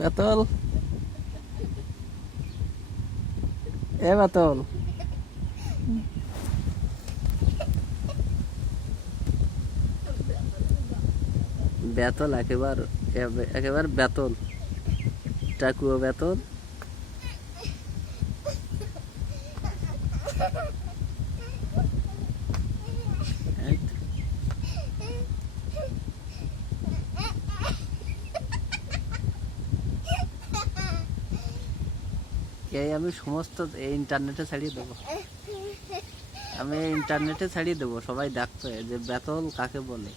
বেতল, এ বেতল, বেতল একেবারে একেবারে বেতল, টাকুয়া বেতল। এই আমি সমস্ত ইন্টারনেটে ছাড়িয়ে দেবো, আমি ইন্টারনেটে ছাড়িয়ে দেবো, সবাই দেখতো যে বেতল কাকে বলে।